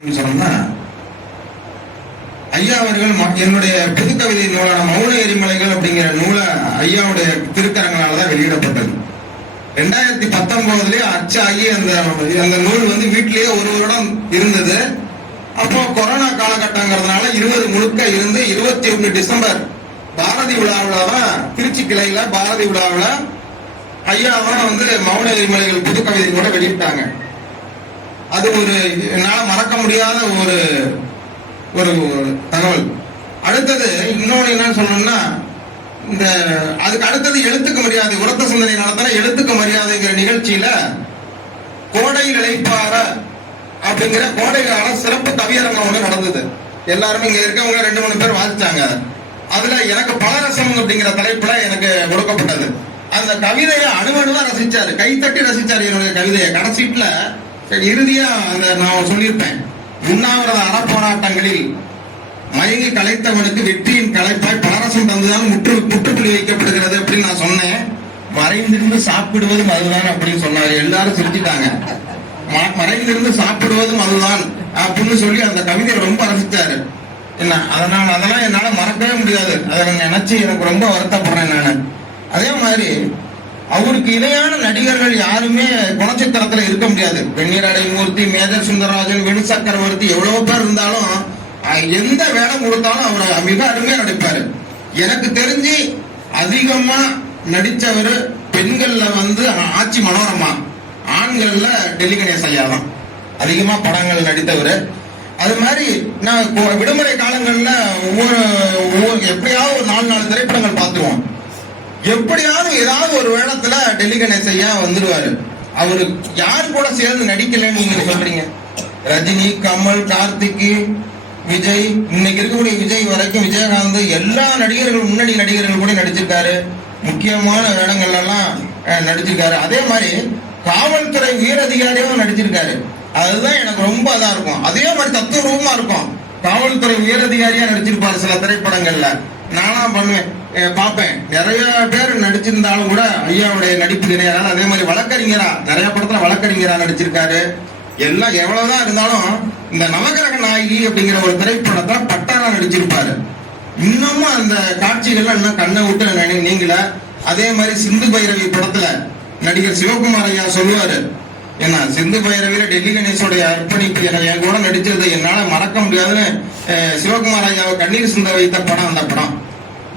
சொன்னோம்னா, ஐயா அவர்கள் என்னுடைய புதுக்கவிதை நூலான மௌன எரிமலைகள் அப்படிங்கிற நூலை ஐயாவுடைய திருக்கரங்களாலதான் வெளியிடப்பட்டது. 2019 அச்சாகி அந்த நூல் வீட்டிலேயே ஒரு வருடம் இருந்தது. அப்போ கொரோனா காலகட்டங்கிறதுனால 20 முழுக்க இருந்து 21 டிசம்பர் பாரதி விழாவில் தான், திருச்சி கிளையில பாரதி விழாவில் ஐயா தான் மௌன எரிமலைகள் புதுக்கவிதை கூட வெளியிட்டாங்க. அது ஒரு என்னால மறக்க முடியாத ஒரு ஒரு தகவல். அடுத்தது இன்னொன்னு என்ன சொல்லணும்னா, அதுக்கு அடுத்தது எழுத்துக்கு மரியாதை, உரத்த சிந்தனை நடத்தின எழுத்துக்கு மரியாதைங்கிற நிகழ்ச்சியில கோடை இளைப்பாற அப்படிங்கிற கோடை கால சிறப்பு கவியரங்கம் ஒன்று நடந்தது. எல்லாருமே இங்க இருக்கவங்க 2-3 பேர் வாசிச்சாங்க. அதுல எனக்கு பலரசம் அப்படிங்கிற தலைப்புல எனக்கு கொடுக்கப்பட்டது. அந்த கவிதையை அணுவணுவா ரசிச்சாரு, கைத்தட்டி ரசிச்சாரு என்னுடைய கவிதையை. கடைசீட்ல இறுதியா நான் சொல்லியிருப்பேன், உண்ணாவிரத அறப்போராட்டங்களில் மயங்கி கலைத்தவனுக்கு வெற்றியின் கலைப்பாய் பலரசம் தந்துதான் முற்றுப்புள்ளி வைக்கப்படுகிறது அப்படின்னு நான் சொன்னேன். மறைந்திருந்து சாப்பிடுவதும் அதுதான் அப்படின்னு சொன்னாரு. எல்லாரும் சிரிச்சிட்டாங்க. மறைந்திருந்து சாப்பிடுவதும் அதுதான் அப்படின்னு சொல்லி அந்த கவிதையை ரொம்ப ரசிச்சாரு. என்ன அதெல்லாம் என்னால மறக்கவே முடியாது. அதை நினைச்சு எனக்கு ரொம்ப வருத்தப்படுறேன் நான். அதே மாதிரி அவருக்கு இணையான நடிகர்கள் யாருமே குணச்சித்திரத்துல இருக்க முடியாது. வெந்நீர் அடைமூர்த்தி, மேஜர் சுந்தரராஜன், வெணு சக்கரவர்த்தி, எவ்வளவு பேர் இருந்தாலும் எந்த வேலை கொடுத்தாலும் அவர் மிக அருமையா நடிப்பாரு. எனக்கு தெரிஞ்சு அதிகமா நடிச்சவர் பெண்கள்ல ஆட்சி மனோரமா, ஆண்கள்ல டெல்லி கணேஷ் ஐயா தான் அதிகமா படங்கள் நடித்தவர். அது மாதிரி நான் விடுமுறை காலங்கள்ல ஒவ்வொரு எப்படியாவது ஒரு 4 திரைப்படங்கள் பார்த்துருவோம். எப்படியாவது ஏதாவது ஒரு வேளத்துல டெல்லி கணேஷ் ஐயா வந்துடுவாரு. அவரு யாரு கூட சேர்ந்து நடிக்கலன்னு நீங்க சொல்றீங்க? ரஜினி, கமல், கார்த்திக், விஜய், இன்னைக்கு இருக்கக்கூடிய விஜய் வரைக்கும், விஜயகாந்த், எல்லா நடிகர்களும் முன்னணி நடிகர்கள் கூட நடிச்சிருக்காரு. முக்கியமான இடங்கள்ல எல்லாம் நடிச்சிருக்காரு. அதே மாதிரி காவல்துறை உயர் அதிகாரியும் நடிச்சிருக்காரு. அதுதான் எனக்கு ரொம்ப இதா இருக்கும். அதே மாதிரி தத்துவரூபமா இருக்கும். காவல்துறை உயர் அதிகாரியா நடிச்சிருப்பாரு சில திரைப்படங்கள்ல. நானா பண்ணுவேன், பார்ப்பேன். நிறைய பேர் நடிச்சிருந்தாலும் கூட ஐயாவுடைய நடிப்பு கிடையாது. அதே மாதிரி வழக்கறிஞரா நிறைய படத்துல வழக்கறிஞரா நடிச்சிருக்காரு. எல்லாம் எவ்வளவுதான் இருந்தாலும் இந்த நவகிரக நாயகி அப்படிங்கிற ஒரு திரைப்படத்தை பட்டாளா நடிச்சிருப்பாரு. இன்னமும் அந்த காட்சிகள்லாம் இன்னும் கண்ணை விட்டு நீங்கள. அதே மாதிரி சிந்து பைரவி படத்துல நடிகர் சிவகுமார் ஐயா சொல்லுவாரு, ஏன்னா சிந்து பைரவியில டெல்லி கணேசோடைய அர்ப்பணிப்பு என் கூட நடிச்சது என்னால மறக்க முடியாதுன்னு சிவகுமார் ஐயாவை கண்ணீர் சிந்த வைத்த படம் அந்த படம்.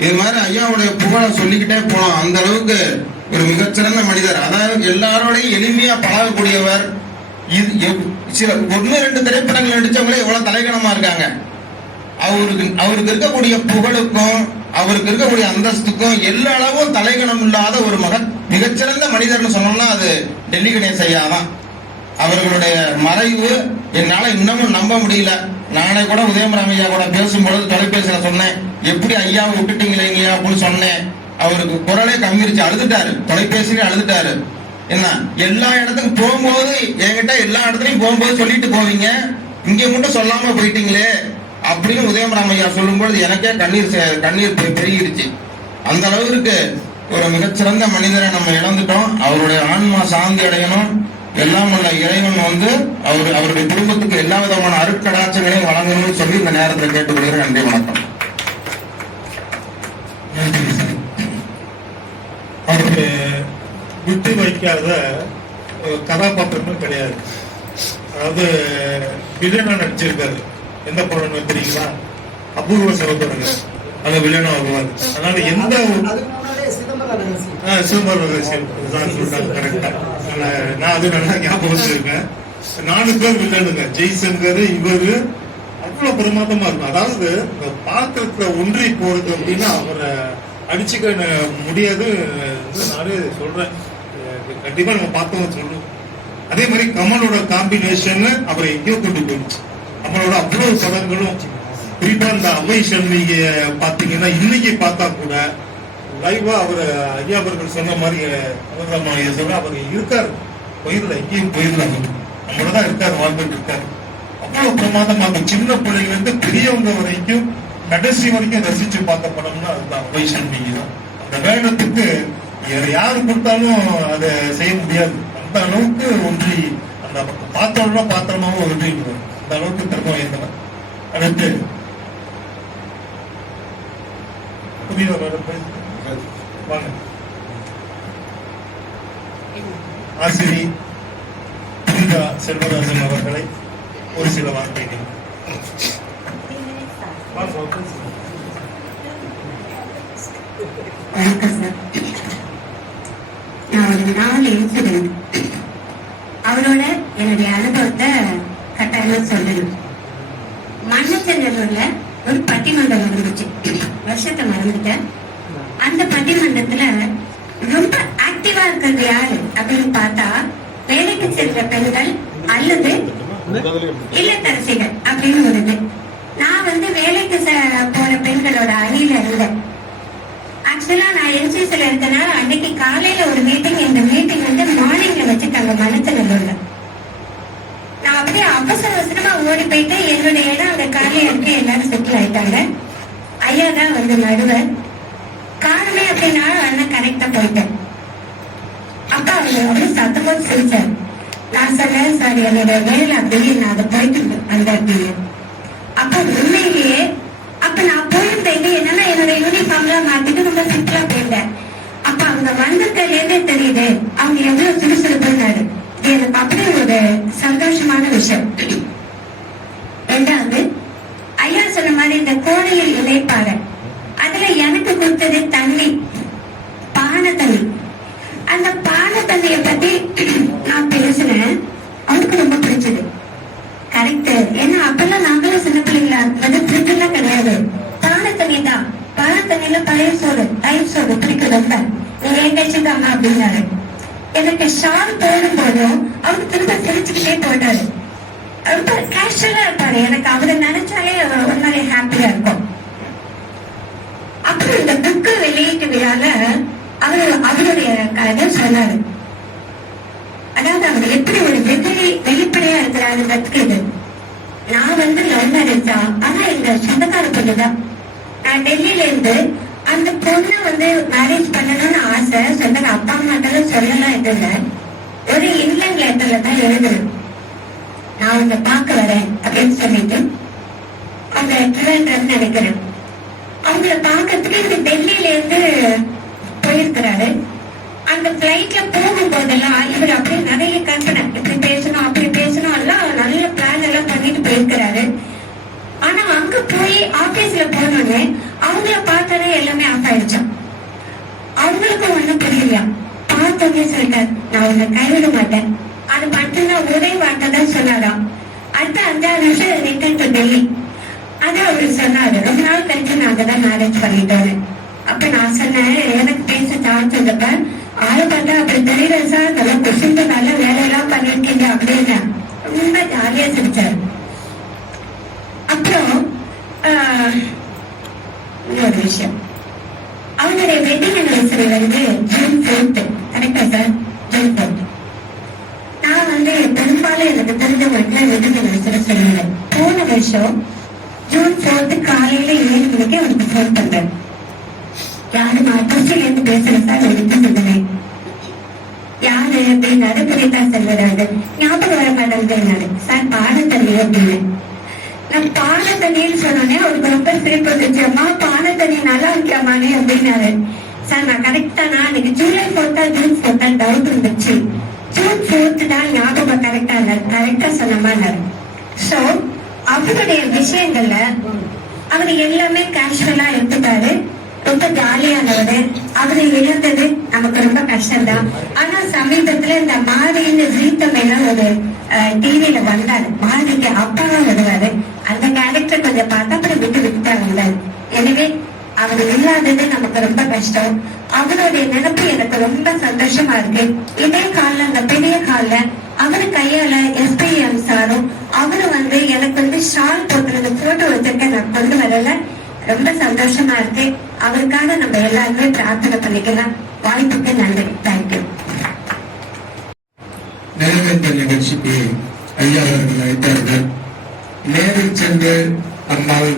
இது மாதிரி ஐயாவுடைய புகழை சொல்லிக்கிட்டே போனோம். அந்த அளவுக்கு ஒரு மிகச்சிறந்த மனிதர். அதாவது எல்லாரோடையும் எளிமையா பழகக்கூடியவர். சில 1-2 திரைப்படங்கள் நடிச்சவங்களே எவ்வளவு தலைகணமா இருக்காங்க. அவருக்கு இருக்கக்கூடிய புகழுக்கும் அவருக்கு இருக்கக்கூடிய அந்தஸ்துக்கும் எல்லா அளவும் தலைகணம் இல்லாத ஒரு மிகச்சிறந்த மனிதர்னு சொன்னோம்னா அது டெல்லி கணேஷ் ஐயா தான். அவர்களுடைய மறைவு என்னால இன்னமும் நம்ப முடியல. நானே கூட உதயமராம் ஐயா கூட பேசும்பொழுது தொலைபேசியில சொன்னேன், எப்படி ஐயாவை விட்டுட்டீங்களேங்க அப்படின்னு சொன்னேன். அவருக்கு குரலே கம்மிருச்சு, அழுதுட்டாரு, தொலைபேசியிலே அழுதுட்டாரு. என்ன எல்லா இடத்துக்கும் போகும்போது என்கிட்ட எல்லா இடத்துலயும் போகும்போது சொல்லிட்டு போவீங்க, இங்க மட்டும் சொல்லாம போயிட்டீங்களே அப்படின்னு உதயமராம் ஐயா சொல்லும்போது எனக்கே கண்ணீர் பெருகிடுச்சு. அந்த அளவுக்கு ஒரு மிகச்சிறந்த மனிதரை நம்ம இழந்துட்டோம். அவருடைய ஆன்மா சாந்தி அடையணும். எல்லாம் உள்ள இறைவன் அவருடைய குடும்பத்துக்கு எல்லா விதமான அருட்கடாட்சங்களையும் வழங்கணும்னு சொல்லி இந்த நேரத்தில் கேட்டுக்கொள்கிறேன். நன்றி, வணக்கம். அவருக்கு விட்டு வைக்காத கதாபாத்திரமும் கிடையாது. அதாவது வில்லனா நடிச்சிருக்காரு. எந்த படம் தெரியுங்களா? அபூர்வ சிவபெருமான் அந்த வில்லனா வருவார். அதனால எந்த சிதம்பர ரகசியம் கரெக்டா நான் அது நல்லா ஞாபகம் வச்சிருக்கேன். 4 பேர் வில்லனுங்க. ஜெய்சங்கர், இவரு அவ்வளவு பிரமாதமா இருக்கும். அதாவது பாத்திரத்துல ஒன்றி போறது அப்படின்னா அவரை அடிச்சுக்க முடியாது. நானே சொல்றேன், கண்டிப்பா நம்ம பார்த்தோம் சொல்றோம். அதே மாதிரி கமலோட காம்பினேஷன் அவரை எங்கேயோ கொண்டு போயிடுச்சு. நம்மளோட அவ்வளவு படங்களும், குறிப்பா இந்த அவை சண்முக பாத்தீங்கன்னா இன்னைக்கு பார்த்தா கூட லைவா அவர் ஐயா அவர்கள் சொன்ன மாதிரி அவர் இருக்காரு, போயிடல, எங்கேயும் போயிடல, நம்மளதான் இருக்காரு, வாழ்ந்துட்டு இருக்காரு. அவ்வளவு பிரமாதமா சின்ன பிள்ளைங்க இருந்து பெரியவங்க வரைக்கும் கடைசி வரைக்கும் ரசிச்சு பார்த்த படம்னா அதுதான் அவை சண்முகி தான். அந்த வேகத்துக்கு யாரு கொடுத்தாலும் அதை செய்ய முடியாது. அந்த அளவுக்கு ஒன்றி அந்த பாத்திரமா ஒன்றிடுவார். அந்த அளவுக்கு திறமை வாய்ந்தவர். அடுத்து புதியவர் வாங்க, ஆசிரி புனிதா செல்வராஜன் அவர்களை ஒரு சில வார்த்தைகள். வணக்கம் சார். நான் ஒரு 4 இன்சிடென்ட் அவரோட என்னுடைய அனுபவத்தை கட்டாயமா சொல்லணும். மண்ணச்சநல்லூர்ல ஒரு பட்டிமன்றம் நடந்துச்சு. வருஷத்தை மறந்துட்டேன். அந்த பட்டிமன்றத்துல ரொம்ப ஆக்டிவா இருக்கிறது யாரு அப்படின்னு பார்த்தா வேலைக்கு செல்ற பெண்கள் அல்லது இல்லத்தரசிகள் அப்படின்னு வருது. நான் வந்து வேலைக்கு போற பெண்களோட அணியில இருந்தேன். ஆக்சுவலா நான் என்சிசில இருந்தனால அன்னைக்கு காலையில ஒரு மீட்டிங், இந்த மீட்டிங் வந்து மார்னிங்ல வச்சுட்டாங்க மண்ணச்சநல்லூர்ல. நான் அப்படியே அவசர அவசரமா ஓடி போயிட்டு என்னுடைய இடம் அங்க காலையில இருக்கு, எல்லாரும் செட்டில் ஆயிட்டாங்க. ஐயா தான் வந்து நடுவர். காரணமே அப்படின்னா அண்ணன் கரெக்டா போயிட்டேன். அப்பா அவங்க அப்படியே சத்தமா சிரிச்சாரு. நான் சொன்னேன், சார் என்னோட வேலை அப்படியே நான் அதை போயிட்டு அந்த அப்படின்னு. அப்ப உண்மையிலேயே அப்ப நான் போயிருந்தேன் என்னன்னா என்னோட யூனிஃபார்ம்லாம் மாத்திட்டு ரொம்ப சிம்பிளா போயிருந்தேன். அப்ப அவங்க வந்ததுல இருந்தே தெரியுது அவங்க எவ்வளவு சுறுசுறுப்புனாரு. இது எனக்கு அப்படியே ஒரு சந்தோஷமான விஷயம். ரெண்டாவது, ஐயா சொன்ன மாதிரி இந்த கோடையில் இலைப்பாறை, அதுல எனக்கு கொடுத்தது தண்ணி, பானை தண்ணி. அந்த பானை தண்ணிய பத்தி நான் பேசினேன். அவருக்கு ரொம்ப பிடிச்சது. கரெக்ட். ஏன்னா அப்பெல்லாம் நாங்களும் சின்ன பிள்ளைங்களா வந்து ஃப்ரிட்ஜ் எல்லாம் கிடையாது, பானை தண்ணி தான். பானை தண்ணியில பழைய சோறு, தயிர் சோறு பிடிக்கும் ரொம்ப. நீங்க எங்க வச்சுக்காம அப்படின்னாரு. எனக்கு ஷால் போடும் போதும் அவரு திரும்ப சிரிச்சுக்கிட்டே போட்டாரு. ரொம்ப கேஷுவலா இருப்பாரு. எனக்கு அவரை நினைச்சாலே ஒரு மாதிரி ஹாப்பியா இருக்கும். அப்புறம் இந்த புக்கு வெளியீட்டு விழால அவருடைய கதை சொன்னாரு. அதாவது அவர் எப்படி ஒரு வெளிப்படையா இருக்கிறாருன்றதுக்கு இது. நான் வந்து லவ் மேரேஜ் தான், ஆனா எங்க சொந்தக்கார பொண்ணுதான். நான் டெல்லியில இருந்து அந்த பொண்ணை வந்து மேரேஜ் பண்ணணும்னு ஆசை. சொந்த அப்பா அம்மாட்டாலும் சொல்லலாம் எதுல ஒரு இன்லைன் லெட்டர்ல தான் எழுதுறேன். நான் அவங்க பார்க்க வரேன் அப்படின்னு சொல்லிட்டு அவங்க ட்ரிவேண்ட்ரம் நினைக்கிறேன். அவங்கள பாக்கிறதுக்கு இந்த டெல்லியில இருந்து போயிருக்கிறாரு. அந்த பிளைட்ல போகும் போதெல்லாம் இவர் அப்படியே நிறைய கற்பனை, இப்படி பேசணும் அப்படி பேசணும் எல்லாம் நல்ல பிளான் எல்லாம் பண்ணிட்டு போயிருக்கிறாரு. ஆனா அங்க போய் ஆபீஸ்ல போனோடனே அவங்கள பார்த்தாலே எல்லாமே ஆஃப் ஆயிடுச்சான். அவங்களுக்கும் ஒண்ணும் புரியலையா. பார்த்தோன்னே சொல்லிட்டாரு, நான் உன்னை கைவிட மாட்டேன். அது மட்டும்தான் ஒரே வார்த்தை தான் சொன்னாராம். அடுத்த 5 நிமிஷம் ரிட்டர்ன் டு டெல்லி. அதான் அவரு சொன்னாரு, ரொம்ப நாள் கழிச்சு நான் அங்கதான் மேரேஜ் பண்ணிட்டோன்னு. அப்ப நான் சொன்னேன், எனக்கு பேச சான்ஸ் இருந்தப்ப ஆளை பார்த்தா அப்படி தெரியல சார், நல்லா குசிந்து நல்ல வேலையெல்லாம் பண்ணிருக்கீங்க அப்படின்னு ரொம்ப ஜாலியா சிரிச்சாரு. அப்புறம் இன்னொரு விஷயம், அவங்களுடைய வெட்டிங் அனிவர்சரி வந்து ஜூன் 4th. கரெக்டா சார்? June 4th. நான் வந்து பெரும்பாலும் எனக்கு தெரிஞ்சவங்களுக்கு வெட்டிங் அனிவர்சரி சொல்லுவேன். போன வருஷம் ஜூன் 4th காலையில 7 மணிக்கு அவருக்கு போன் பண்றேன். யாருமா திருச்சியில இருந்து பேசுறேன் சார், எடுத்து சொல்லுவேன். யாரு அப்படின்னாரு, புரியுதா செல்வராது. ஞாபகம் வர மாட்டேங்குது சார், பானத்தண்ணி அப்படின்னு. நான் பானத்தண்ணின்னு சொன்னோன்னே அவருக்கு ரொம்ப சிரிப்பு வந்துச்சு. அம்மா பானத்தண்ணி நல்லா இருக்காமானே அப்படின்னாரு. சார் நான் கரெக்டா நான் அன்னைக்கு July 4th June 4th doubt இருந்துச்சு. ஜூன் 4th தான் ஞாபகம் கரெக்டா இல்ல, கரெக்டா சொன்னமான்னாரு. சோ அவருடைய விஷயங்கள்ல அவரு எல்லாமே கேஷுவலா எடுத்துட்டாரு. ரொம்ப ஜாலியானவரு. அவரு இழந்தது நமக்கு ரொம்ப கஷ்டம்தான். ஆனா சமீபத்துல இந்த மாரின்னு ஜீத்தமையில ஒரு டிவியில வந்தாரு. மாரிக்கு அப்பாவா வருவாரு. அந்த கேரக்டர் கொஞ்சம் பார்த்தா அப்புறம் விட்டு வந்தாரு. எனவே அவர் இல்லாதது நமக்கு ரொம்ப கஷ்டம். அவருடைய நினைப்பு எனக்கு ரொம்ப சந்தோஷமா இருக்கு. இதே காலில் அந்த பெரிய காலில் அவரு கையால எஸ்பிஎம் சாரும் அவரு வந்து எனக்கு வந்து ஷால் போட்டுறது போட்டோ வச்சிருக்கேன், நான் கொண்டு வரல. ரொம்ப சந்தோஷமா இருக்கு. அவருக்காக நம்ம எல்லாருமே பிரார்த்தனை பண்ணிக்கலாம். வாய்ப்புக்கு நன்றி. தேங்க்யூ. நிலவேந்த நிகழ்ச்சிக்கு ஐயா அவர்கள் அழைத்தார்கள். நேரில் சென்று அம்மாள்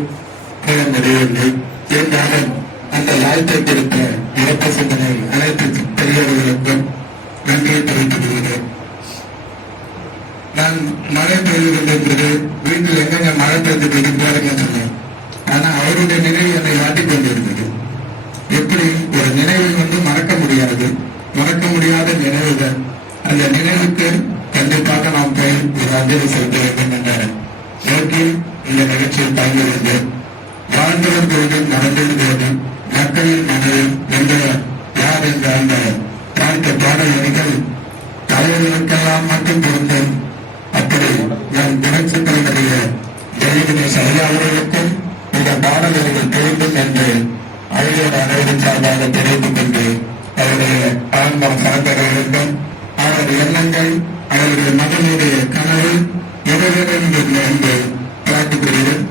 முடியவில்லை. இருந்தாலும் அந்த வாய்ப்பை கொடுத்த இறப்ப சிந்தனை அனைத்து பெரியவர்களுக்கும் நன்றியை தெரிவித்துக் கொள்கிறேன். நான் மழை பெய்து கொண்டிருந்தது, வீட்டில் எங்கெங்க மழை பெய்து பாருங்க சொன்னேன். ஆனா அவருடைய நினைவு என்னை வாட்டிக் கொண்டிருந்தது. எப்படி ஒரு நினைவு மறக்க முடியாது, மறக்க முடியாத நினைவுகள். அந்த நினைவுக்கு கண்டிப்பாக நாம் போய் ஒரு அஞ்சலி செலுத்த வேண்டும் என்ற நோக்கில் இந்த நிகழ்ச்சியில் பங்கேற்று வாழ்ந்தவர்களோடு நடந்திருந்தது மக்களின் மனதில் என்ற யார் என்ற அந்த பார்த்த பாடல் வரிகள் தலைவர்களுக்கெல்லாம் மட்டும் பொருந்தும். அப்படி நம் புரட்சி தலைவருடைய ஜெயகணேஷ் ஐயா அவர்களுக்கும் இந்த பாடல் வரிகள் பொருந்தும் என்று அவையோட அனைவரும் சார்பாக தெரிவித்துக் கொண்டு அவருடைய ஆன்மம் சார்ந்தவர்களுக்கும் அவருடைய எண்ணங்கள் அவருடைய மகனுடைய கனவு நிறைவேறும் என்று பிரார்த்திக்கிறேன்.